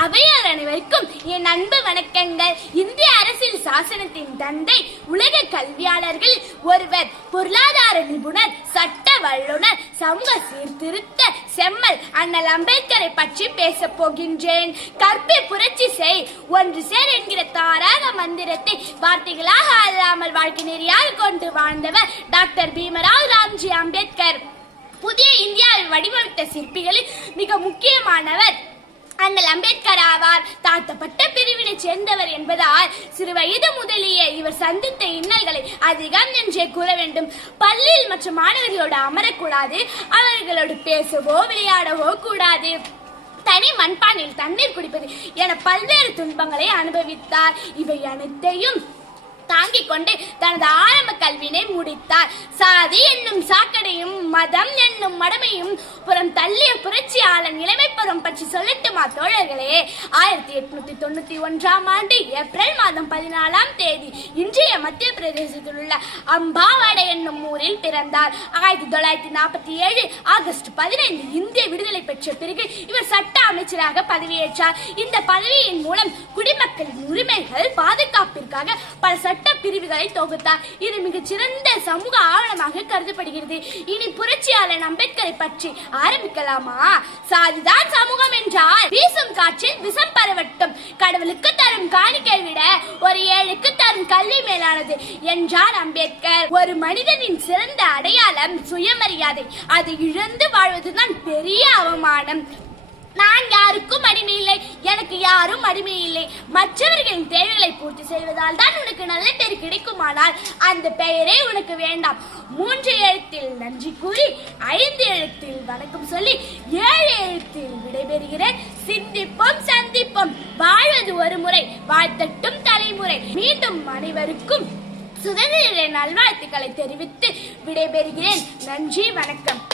அவையார் அனைவருக்கும் என் அன்பு வணக்கங்கள். இந்திய அரசியல் சாசனத்தின் தந்தை உலக கல்வியாளர்கள் ஒருவர் பொருளாதார நிபுணர் சட்ட வல்லுனர் சமூக சீர்திருத்த செம்மல் அண்ணல் அம்பேத்கரை பற்றி பேசப் போகின்றேன். கற்பை புரட்சி செய் ஒன்று சேர் என்கிற தாராக மந்திரத்தை வார்த்தைகளாக அல்லாமல் வாழ்க்கை நெறியாக கொண்டு வாழ்ந்தவர் டாக்டர் பீமராவ் ராம்ஜி அம்பேத்கர். புதிய இந்தியாவை வடிவமைத்த சிற்பிகளில் மிக முக்கியமானவர் அண்ணல் அம்பேத்கர் ஆவார் தாழ்த்தப்பட்ட பிரிவினை சேர்ந்தவர் என்பதால் சிறு வயது முதலிய இவர் சந்தித்த இன்னல்களை அதிகம் என்றே கூற வேண்டும். பள்ளியில் மற்ற மாணவர்களோடு அமரக்கூடாது. அவர்களோடு பேசவோ விளையாடவோ கூடாது. தனி மண்பானையில் தண்ணீர் குடிப்பது என பல்வேறு துன்பங்களை அனுபவித்தார். இவை அனைத்தையும் தாங்கிக் கொண்டு தனது ஆரம்ப கல்வியினை முடித்தார். சாதி என்னும் சாக்கடையும் மதம் என்னும் மடமையும் புறம் தள்ளிய புரட்சியாளன் நிலைமைப்புறம் பற்றி சொல்லட்டுமா தோழர்களே? ஆயிரத்தி எட்நூத்தி தொண்ணூத்தி ஒன்றாம் ஆண்டு ஏப்ரல் மாதம் பதினாலாம் தேதி இன்றைய மத்திய பிரதேசத்தில் உள்ள அம்பாவாடை என்னும் ஊரில் பிறந்தார். ஆயிரத்தி தொள்ளாயிரத்தி நாற்பத்தி ஏழு ஆகஸ்ட் பதினைந்து இந்திய விடுதலை பெற்ற பிறகு இவர் சட்ட அமைச்சராக பதவியேற்றார். இந்த பதவியின் மூலம் குடிமக்களின் உரிமைகள் பாதுகாப்பிற்காக பல சட்ட பிரிவுகளை தொகுத்தார். இது மிகச் சிறந்த சமூக ஆவணமாக கருதப்படுகிறது. இனி புரட்சியாளர் அம்பேத்கரை பற்றி ஆரம்பிக்கலாமா? சாதிதான் சமூகம் என்றால் வீசும் காற்றில் விஷம் பரவட்டும். கடவுளுக்கு தரும் காணிக்கை விட ஒரு ஏழுக்கு தரும் கல்வி மேலானது என்றார் அம்பேத்கர். ஒரு மனிதனின் சிறந்த அடையாளம் சுயமரியாதை. அது இழந்து வாழ்வதுதான் பெரிய அவமானம். நான் யாருக்கும் அடிமை இல்லை. எனக்கு யாரும் அடிமை இல்லை. மற்றவர்களின் தேவைகளை பூர்த்தி செய்வதால் தான் உனக்கு நல்ல பேர் கிடைக்குமானால் அந்த பெயரே உனக்கு வேண்டாம். மூன்று எழுத்தில் நன்றி கூறி ஐந்து எழுத்தில் வணக்கம் சொல்லி ஏழு எழுத்தில் விடைபெறுகிறேன். சிந்திப்போம் சந்திப்போம். வாழ்வது ஒரு முறை வாழ்த்தட்டும் தலைமுறை. மீண்டும் அனைவருக்கும் சுதந்திர நல்வாழ்த்துக்களை தெரிவித்து விடைபெறுகிறேன். நன்றி வணக்கம்.